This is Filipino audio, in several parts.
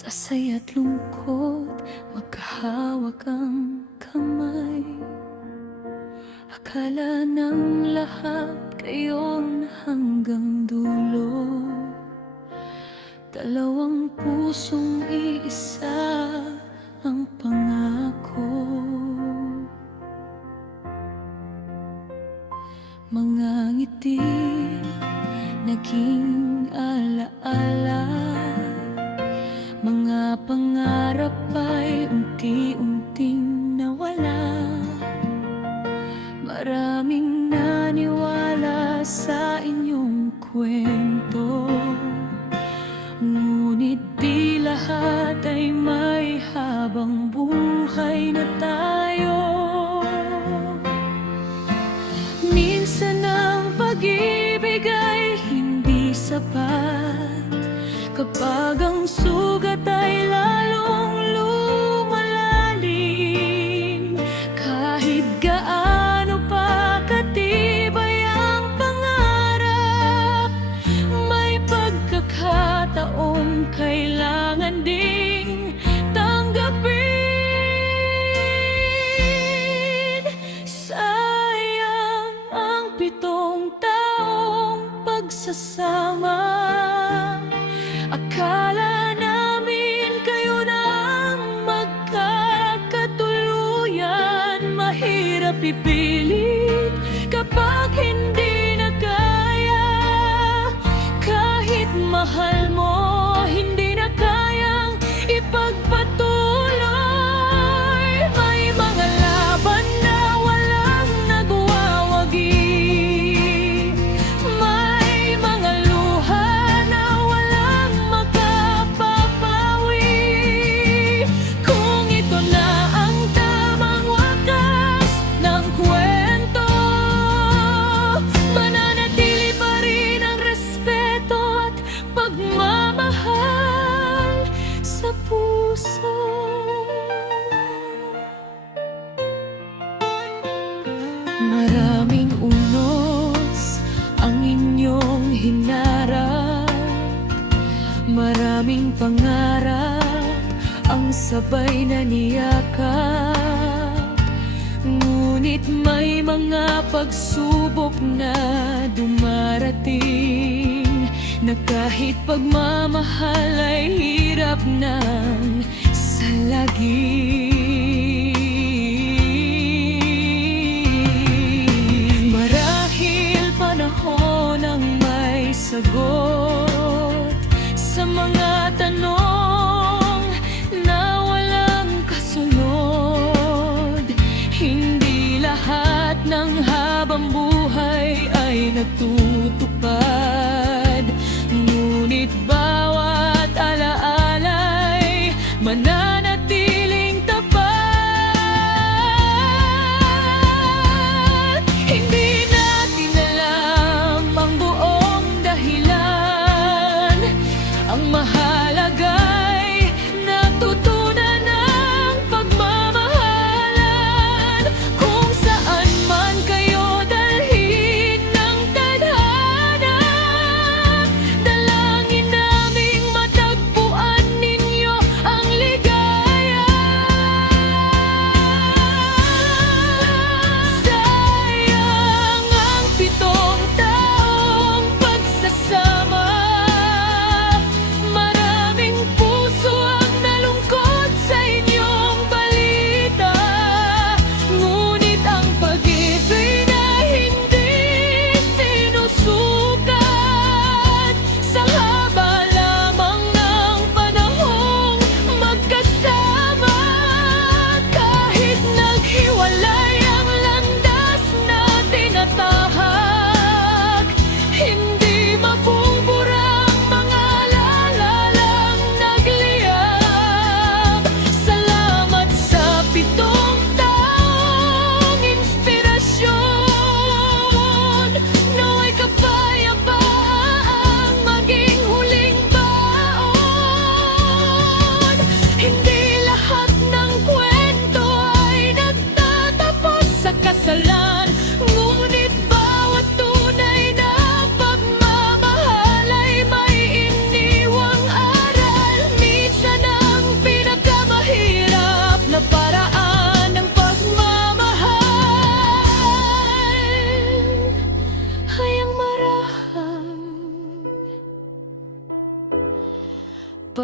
Sa saya't lungkot, magkahawak ang kamay. Akala ng lahat kayon hanggang dulo. Dalawang pusong iisa ang pangako. Mga ngiti naging alaala. Mga pangarap ay unti-unting nawala. Maraming naniwala sa inyong kwento, ngunit di lahat ay may habang buhay na tayo. Minsan ang pag-ibig ay hindi sapat kapag ang sugat ay lalong lumalalim. Kahit gaano pa katibay ang pangarap, may pagkakataong kailangan ding tanggapin. Sayang ang 7 taong pagsasama. Akala namin kayo na ang magkakatuluyan. Mahirap ipilit kapag hindi na kaya. Kahit mahal mo, hindi na kayang ipagpatuloy. May mga laban na walang nagwawagi. May mga luha na walang makapapawi. Kung ito na ang tamang wakas ng kwento, mananatili pa rin ang respeto at pagmamahal sa puso. Maraming unos ang inyong hinarap. Maraming pangarap ang sabay na niyakap. Ngunit may mga pagsubok na dumarating, na kahit pagmamahal ay hirap ng salagin. Marahil panahon ang may sagot sa mga tanong na walang kasunod. Hindi lahat ng habang buhay ay natutupad, ngunit bawat alaala'y mananatiling tapat. Hindi natin alam ang buong dahilan, ang mahal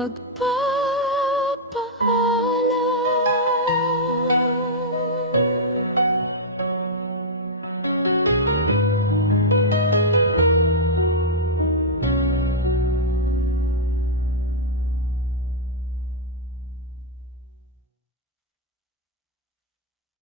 pagpapalagay